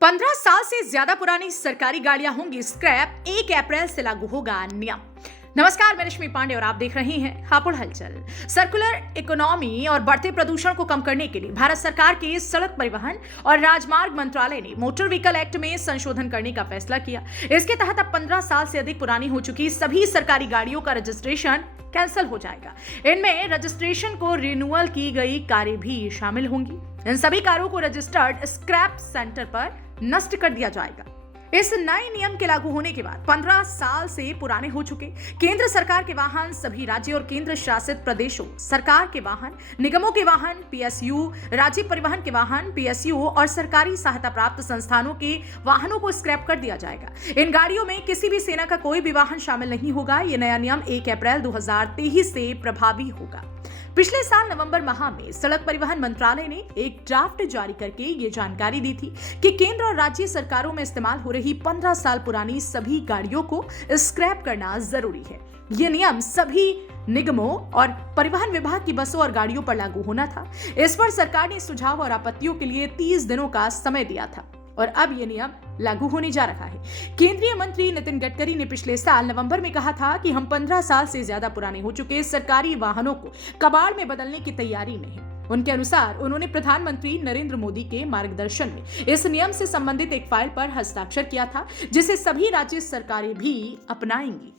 15 साल से ज्यादा पुरानी सरकारी गाड़ियां होंगी स्क्रैप। 1 अप्रैल से लागू होगा नियम। नमस्कार, मैं रश्मि पांडे और आप देख रहे हैं हापुड़ हलचल। सर्कुलर इकोनॉमी और बढ़ते प्रदूषण को कम करने के लिए भारत सरकार के सड़क परिवहन और राजमार्ग मंत्रालय ने मोटर व्हीकल एक्ट में संशोधन करने का फैसला किया। इसके तहत अब 15 साल से अधिक पुरानी हो चुकी सभी सरकारी गाड़ियों का रजिस्ट्रेशन कैंसिल हो जाएगा। इनमें रजिस्ट्रेशन को रिन्यूअल की गई कारें भी शामिल होंगी। इन सभी कारों को रजिस्टर्ड स्क्रैप सेंटर पर नष्ट कर दिया जाएगा। इस नए नियम के लागू होने के बाद 15 साल से पुराने हो चुके केंद्र सरकार के वाहन, सभी राज्य और केंद्र शासित प्रदेशों सरकार के वाहन, निगमों के वाहन, पीएसयू, राज्य परिवहन के वाहन, पीएसयू और सरकारी सहायता प्राप्त संस्थानों के वाहनों को स्क्रैप कर दिया जाएगा। इन गाड़ियों में किसी भी सेना का कोई भी वाहन शामिल नहीं होगा। यह नया नियम 1 अप्रैल 2023 से प्रभावी होगा। पिछले साल नवंबर माह में सड़क परिवहन मंत्रालय ने एक ड्राफ्ट जारी करके ये जानकारी दी थी कि केंद्र और राज्य सरकारों में इस्तेमाल हो रही 15 साल पुरानी सभी गाड़ियों को स्क्रैप करना जरूरी है। ये नियम सभी निगमों और परिवहन विभाग की बसों और गाड़ियों पर लागू होना था। इस पर सरकार ने सुझाव और आपत्तियों के लिए 30 दिनों का समय दिया था और अब यह नियम लागू होने जा रहा है। केंद्रीय मंत्री नितिन गडकरी ने पिछले साल नवंबर में कहा था कि हम 15 साल से ज्यादा पुराने हो चुके सरकारी वाहनों को कबाड़ में बदलने की तैयारी में हैं। उनके अनुसार उन्होंने प्रधानमंत्री नरेंद्र मोदी के मार्गदर्शन में इस नियम से संबंधित एक फाइल पर हस्ताक्षर किया था, जिसे सभी राज्य सरकारें भी अपनाएंगी।